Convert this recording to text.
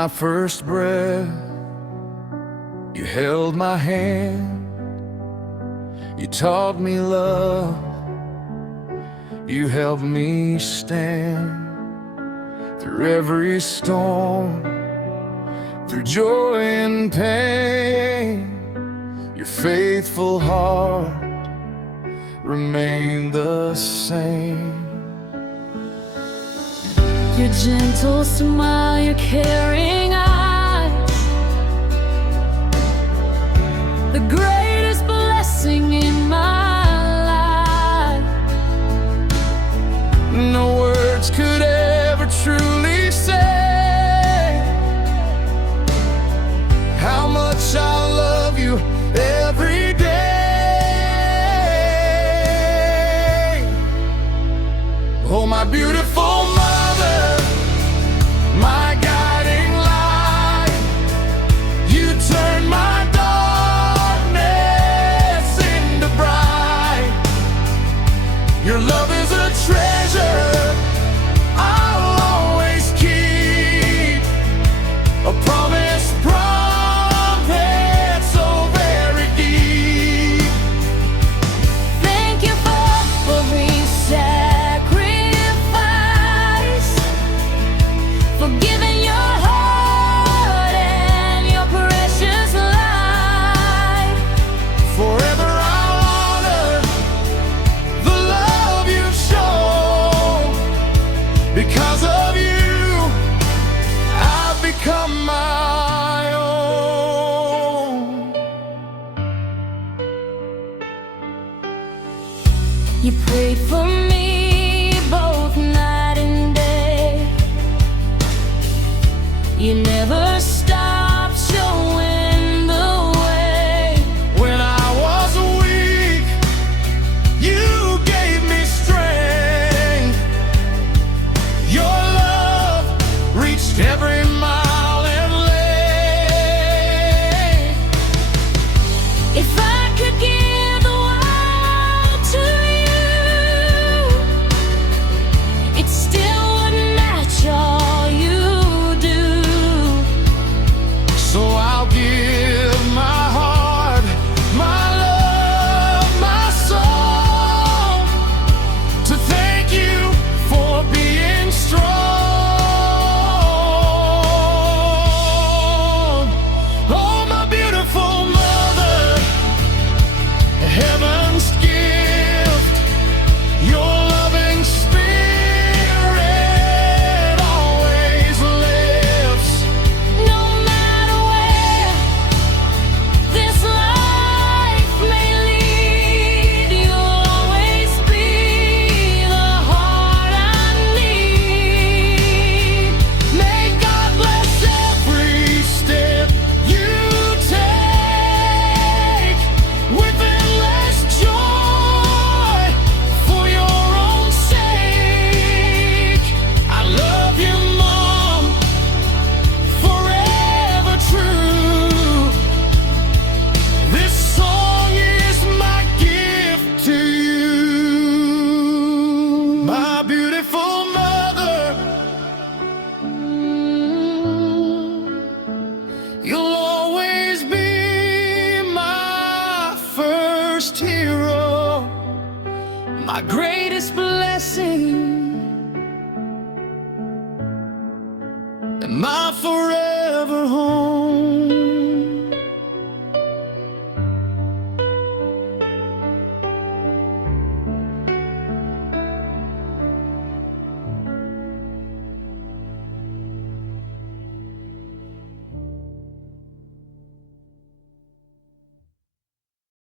my first breath, you held my hand. You taught me love, you helped me stand. Through every storm, through joy and pain, your faithful heart remained the same. Your gentle smile, your caring eyes, the greatest blessing in my life. No words could ever truly say how much I love you every day. Oh, my beautiful mother, my guiding light, you turn my darkness into bright. Your love is a treasure I'll always keep, a promise that's so very deep. Thank you for every sacrifice, for giving your heart and your precious life. Forever I'll honor the love you've shown. Because of you, I've become my own. You prayed for me both night and day. You never stopped showing the way. When I was weak, you gave me strength. Your love reached every mile and lane. If I could give the world to you, it still wouldn't match all you do. So I'll give my heart, my love, my soul, to thank you for being strong. Oh, my beautiful mother, heaven's gift, your loving spirit always lives. No matter where this life may lead, you'll always be the heart I need. May God bless every step you take, with endless joy for your own sake. I love you, Mom, forever true. This song is my gift to you. My beautiful mother, you'll always be my first hero, my greatest blessing, and my forever home.